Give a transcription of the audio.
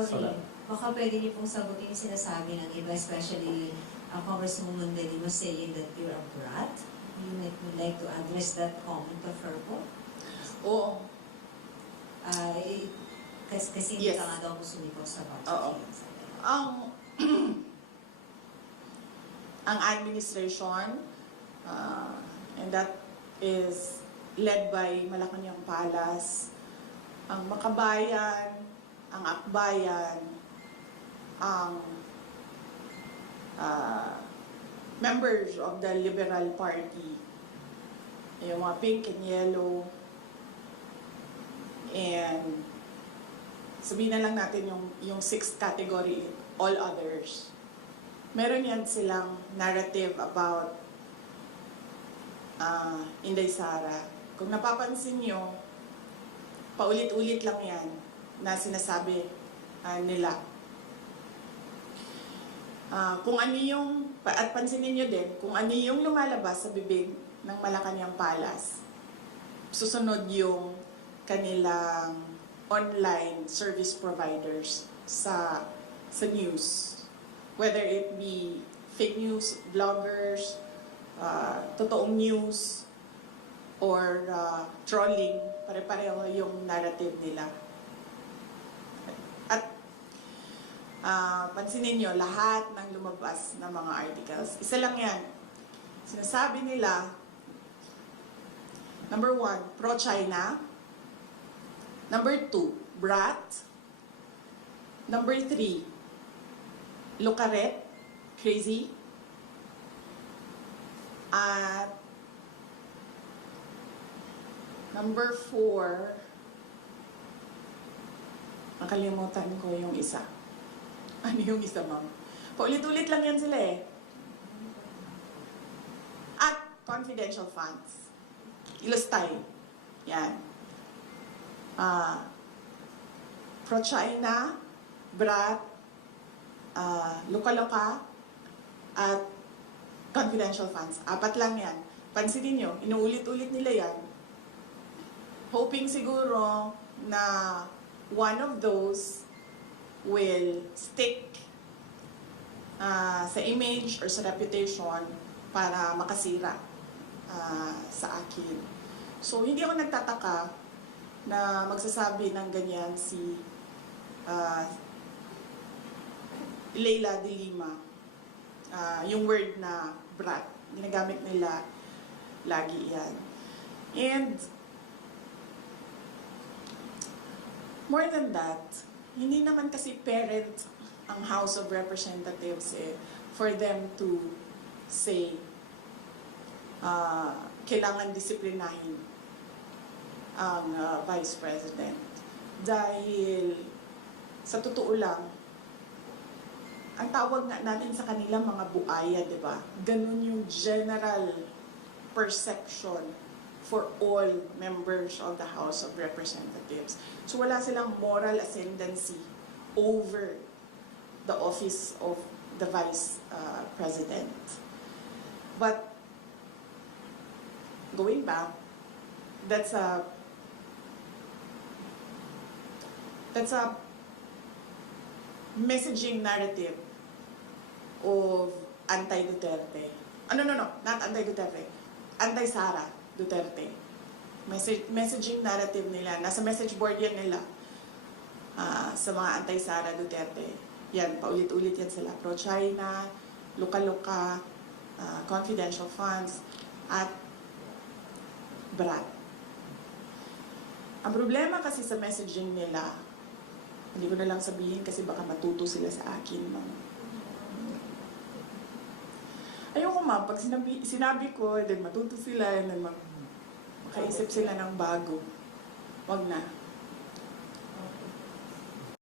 sorry. Baka pwede niyo pong sagutin yung sinasabi ng iba, especially Congresswoman De Lima saying that you're a brat. You would like to address that comment of her po? Oo. Kasi hindi Yes. ka nga daw po sumipot sa budget. Oo. Ang administration, and that is led by Malacanang Palas, ang Makabayan, ang Akbayan, ang members of the Liberal Party, yung mga pink and yellow, and sabihin na lang natin yung sixth category, all others. Meron yan silang narrative about Inday Sara. Kung napapansin nyo, paulit-ulit lang yan na sinasabi nila. Kung ano yung, at pansinin nyo din, kung ano yung lumalabas sa bibig ng Malacanang Palas, susunod yung kanilang online service providers sa news. Whether it be fake news, bloggers, totoong news, or trolling, pare-pareho yung narrative nila. At pansinin nyo, lahat ng lumabas na mga articles, isa lang yan. Sinasabi nila, number 1, pro-China. Number 2, brat. Number 3, Lucaret, crazy. At number 4, nakalimutan ko yung isa. Ano yung isa, ma'am? Paulit-ulit lang yan sila eh. At confidential funds. Ilustay. Yan. Pro-China, brat, Luka-Luka, at confidential funds. 4 lang yan. Pansinin nyo, inuulit-ulit nila yan. Hoping siguro na one of those will stick sa image or sa reputation para makasira sa akin. So, hindi ako nagtataka na magsasabi ng ganyan si Leila De Lima. Yung word na brat, ginagamit nila lagi yan. And more than that, hindi naman kasi parent ang House of Representatives for them to say kailangan disiplinahin ang Vice President. Dahil sa totoo lang, ang tawag nga natin sa kanila mga buaya, di ba? Ganun yung general perception for all members of the House of Representatives. So wala silang moral ascendancy over the office of the Vice President. But going back, that's a messaging narrative of anti-Duterte. No, not anti-Duterte. Anti-Sara Duterte. Messaging narrative nila. Nasa message board yan nila. Sa mga anti-Sara Duterte. Yan, paulit-ulit yan sila. Pro-China, Luka-Luka, confidential funds, at brat. Ang problema kasi sa messaging nila, hindi ko na lang sabihin kasi baka matuto sila sa akin. Ayoko ma'am, pag sinabi ko, then matuto sila, and then makaisip sila ng bago. Wag na.